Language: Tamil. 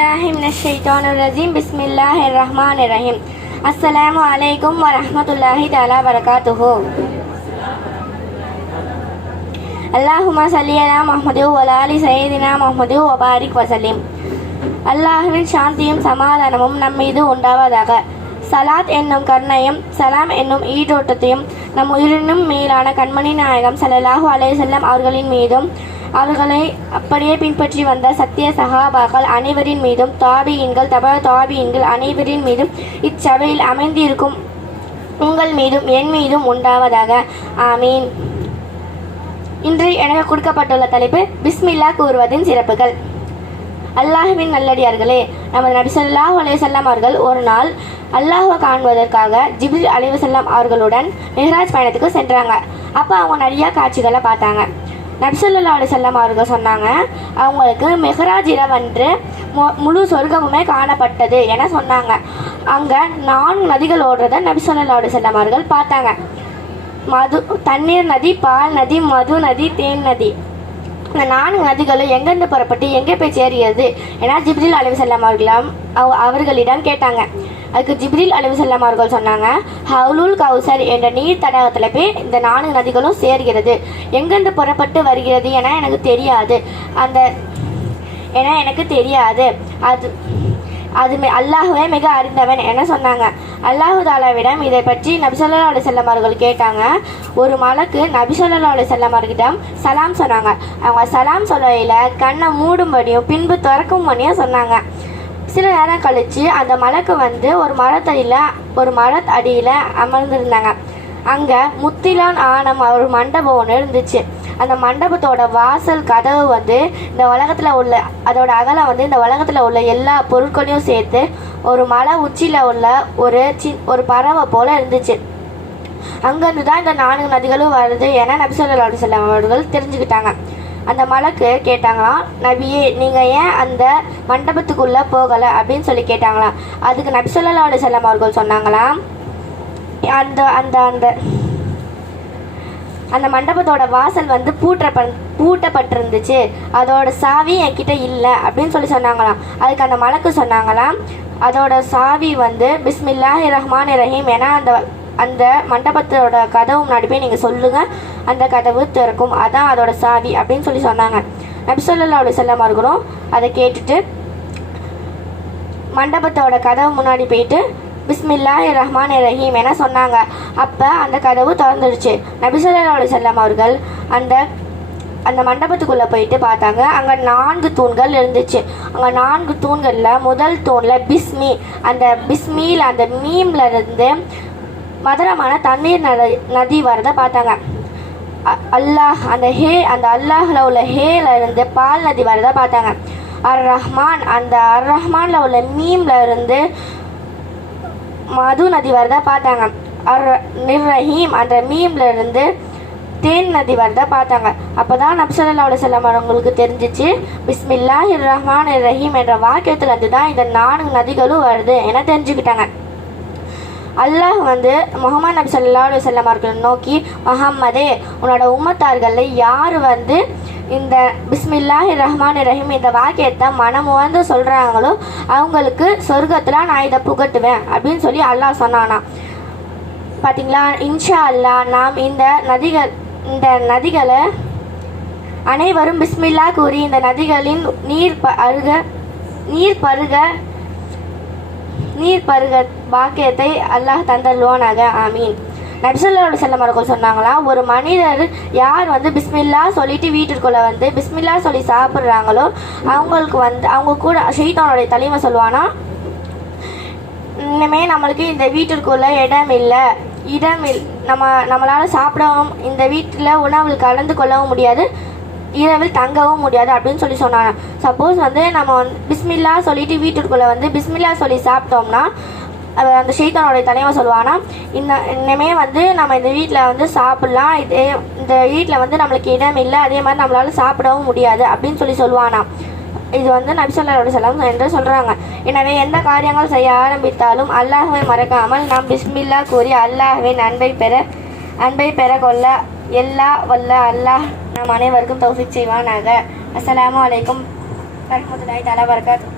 ரஜீம் பிஸ்மில்லாஹ் ரஹ்மான் ரஹீம் அஸ்ஸலாமு அலைக்கும் வரஹமத்துல்லாஹி தாலா வரகாத்துஹோ அல்லாஹுமா சல்லியலா மஹமது வலாலி சையதினா மஹமது ஒபாரிக் வசலீம் அல்லாஹுவின் சாந்தியும் சமாதானமும் நம் மீது உண்டாவதாக சலாத் என்னும் கருணையும் சலாம் என்னும் ஈடோட்டத்தையும் நம் உயிரினும் மேலான கண்மணி நாயகம் சல்லாஹூ அலே செல்லம் அவர்களின் மீதும் அவர்களை அப்படியே பின்பற்றி வந்த சத்திய சகாபாக்கள் அனைவரின் மீதும் தாபியின்கள் தப தாபியின்கள் அனைவரின் மீதும் இச்சபையில் அமைந்திருக்கும் உங்கள் மீதும் என் மீதும் உண்டாவதாக. ஆமீன். இன்று எனக்கு கொடுக்கப்பட்டுள்ள தலைப்பு பிஸ்மில்லா கூறுவதின் சிறப்புகள். அல்லாஹுவின் நல்லடியார்களே நமது நபிசல்லாஹ் ஸல்லல்லாஹு அவர்கள் ஒரு நாள் அல்லாஹுவை காண்பதற்காக ஜிப்ரில் அலைஹி அவர்களுடன் மெஹராஜ் பயணத்துக்கு சென்றாங்க. அப்போ அவங்க நிறைய காட்சிகளை பார்த்தாங்க. நபி செல்லம் அவர்கள் சொன்னாங்க அவங்களுக்கு மெஹராஜ் இரவன்று மு- முழு சொர்க்கமுமே காணப்பட்டது என சொன்னாங்க. அங்கே நான்கு நதிகள் ஓடுறத நபி செல்லம் அவர்கள் பார்த்தாங்க. மது தண்ணீர் நதி பால் நதி மது நதி தேன் நதி. இந்த நான்கு நதிகளும் எங்கேருந்து புறப்பட்டு எங்கே போய் சேருகிறது ஏன்னா ஜிப்ரில் அலைவசல்லாம் அவர்களாம் அவ- அவர்களிடம் கேட்டாங்க. அதுக்கு ஜிப்ரில் அலைவசல்லாம் அவர்கள் சொன்னாங்க ஹவுலுல் கௌசர் என்ற நீர் தடாகத்தில் போய் இந்த நான்கு நதிகளும் சேர்கிறது. எங்கேருந்து புறப்பட்டு வருகிறது என எனக்கு தெரியாது. அந்த என எனக்கு தெரியாது. அது அது அல்லாஹுவே மிக அறிந்தவன் என சொன்னாங்க. அல்லாஹு தாலாவிடம் இதை பற்றி நபிசல்லா அலி செல்லம் அவர்கள் கேட்டாங்க. ஒரு மலக்கு நபிசல்லா அலி செல்லம் அவர்களிடம் சலாம் சொன்னாங்க. அவங்க சலாம் சொல்லையில் கண்ணை மூடும்படியும் பின்பு திறக்கும்படியும் சொன்னாங்க. சில நேரம் கழித்து அந்த மலைக்கு வந்து ஒரு மரத்தடியில் ஒரு மரத்தடியில் அமர்ந்திருந்தாங்க. அங்கே முத்திலான் ஆனம் ஒரு மண்டபம் ஒன்று இருந்துச்சு. அந்த மண்டபத்தோட வாசல் கதவு வந்து இந்த உலகத்தில் உள்ள அதோட அகலம் வந்து இந்த உலகத்தில் உள்ள எல்லா பொருட்களையும் சேர்த்து ஒரு மலை உச்சியில் உள்ள ஒரு சி ஒரு பறவை போல் இருந்துச்சு. அங்கேருந்து தான் இந்த நான்கு நதிகளும் வருது என நபிசல்லா அலுவலம் அவர்கள் தெரிஞ்சுக்கிட்டாங்க. அந்த மலக்கு கேட்டாங்களாம் நபியே நீங்கள் ஏன் அந்த மண்டபத்துக்குள்ளே போகலை? அப்படின்னு சொல்லி கேட்டாங்களாம். அதுக்கு நபி ஸல்லல்லாஹு அலி செல்லம் அவர்கள் சொன்னாங்களாம் அந்த அந்த அந்த அந்த மண்டபத்தோட வாசல் வந்து பூட்டப்ப பூட்டப்பட்டிருந்துச்சு. அதோட சாவி என்கிட்ட இல்லை. அப்படின்னு சொல்லி சொன்னாங்களாம். அதுக்கு அந்த மலக்கு சொன்னாங்களாம் அதோட சாவி வந்து பிஸ்மில்லாஹி ரஹ்மான் ரஹீம். ஏன்னா அந்த அந்த மண்டபத்தோட கதவு முன்னாடி போய் நீங்கள் சொல்லுங்கள் அந்த கதவு திறக்கும். அதான் அதோட சாவி அப்படின்னு சொல்லி சொன்னாங்க. நபிசல்லா ஸல்லல்லாஹு அலைஹி வஸல்லம் அதை கேட்டுட்டு மண்டபத்தோட கதவு முன்னாடி போயிட்டு பிஸ்மில்லா ரஹ்மான் ரஹீம் என சொன்னாங்க. அப்போ அந்த கதவு திறந்துடுச்சு. நபிசல்லா அலி செல்லம் அவர்கள் அந்த அந்த மண்டபத்துக்குள்ளே போயிட்டு பார்த்தாங்க. அங்கே நான்கு தூண்கள் இருந்துச்சு. அங்கே நான்கு தூண்களில் முதல் தூணில் பிஸ்மி. அந்த பிஸ்மியில் அந்த மீம்ல இருந்து மதுரமான தண்ணீர் நதி நதி வரதை பார்த்தாங்க. அல்லாஹ் அந்த ஹே அந்த அல்லாஹில் உள்ள ஹேல இருந்து பால் நதி வரதை பார்த்தாங்க. அர் ரஹ்மான் அந்த அர் ரஹ்மானில் உள்ள மீம்ல இருந்து மது நதி வரதை பார்த்தாங்க. அர் நிர் ரஹீம் அந்த மீம்ல இருந்து தேன் நதி வரத பார்த்தாங்க. அப்போ தான் நப்சல்லா செல்லம் அவங்களுக்கு தெரிஞ்சிச்சு பிஸ்மில்லாஹ் ரஹ்மான் ரஹீம் என்ற வாக்கியத்துலேருந்து தான் இந்த நான்கு நதிகளும் வருது என தெரிஞ்சுக்கிட்டாங்க. அல்லாஹ் வந்து முகமது நபி ஸல்லல்லாஹு அலைஹி அவர்களை நோக்கி முஹம்மதே உன்னோட உம்மத்தார்களில் யார் வந்து இந்த பிஸ்மில்லாஹி ரஹ்மான் ரஹீம் இந்த வாக்கியத்தை மனமுவந்து சொல்கிறாங்களோ அவங்களுக்கு சொர்க்கத்தில் நான் இதை புகட்டுவேன் அப்படின்னு சொல்லி அல்லாஹ் சொன்னானா. பார்த்தீங்களா இன்ஷா அல்லாஹ் நாம் இந்த நதிகள் இந்த நதிகளை அனைவரும் பிஸ்மில்லா கூறி இந்த நதிகளின் நீர் ப அருக நீர் பருக நீர் பருக பாக்கியத்தை அல்லாஹ் தந்தல்வானாக ஆமீன். நபிசல்லோட செல்லம் அவர்கள் சொன்னாங்களாம் ஒரு மனிதர் யார் வந்து பிஸ்மில்லா சொல்லிட்டு வீட்டிற்குள்ள வந்து பிஸ்மில்லா சொல்லி சாப்பிட்றாங்களோ அவங்களுக்கு வந்து அவங்க கூட ஷெய்தானுடைய தலைமை சொல்லுவானா இனிமே நம்மளுக்கு இந்த வீட்டிற்குள்ள இடம் இல்லை. இடம் இல் நம்ம நம்மளால் சாப்பிடவும் இந்த வீட்டில் உணவில் கலந்து கொள்ளவும் முடியாது. இரவில் தங்கவும் முடியாது அப்படின்னு சொல்லி சொன்னாங்க. சப்போஸ் வந்து நம்ம வந்து பிஸ்மில்லா சொல்லிட்டு வீட்டுக்குள்ளே வந்து பிஸ்மில்லா சொல்லி சாப்பிட்டோம்னா அந்த ஷெய்தானுடைய தலைவன் சொல்லுவானா இந்த இனிமே வந்து நம்ம இந்த வீட்டில் வந்து சாப்பிட்லாம். இதே இந்த வீட்டில் வந்து நம்மளுக்கு இடம் இல்லை அதே மாதிரி நம்மளால சாப்பிடவும் முடியாது அப்படின்னு சொல்லி சொல்லுவானா. இது வந்து நபிசல்லாவோட செல்லம் என்று சொல்கிறாங்க எனவே எந்த காரியங்கள் செய்ய ஆரம்பித்தாலும் அல்லாஹுவை மறக்காமல் நாம் பிஸ்மில்லா கூறி அல்லாஹுவின் அன்பை பெற அன்பை பெற கொள்ள எல்லா வல்ல அல்லாஹ் நம் அனைவருக்கும் தௌஃபிக் செய்வானாக. அஸ்லாம் அலைக்கும். வரஹ்மத்துல்லாஹி தஆலா வரகாத்து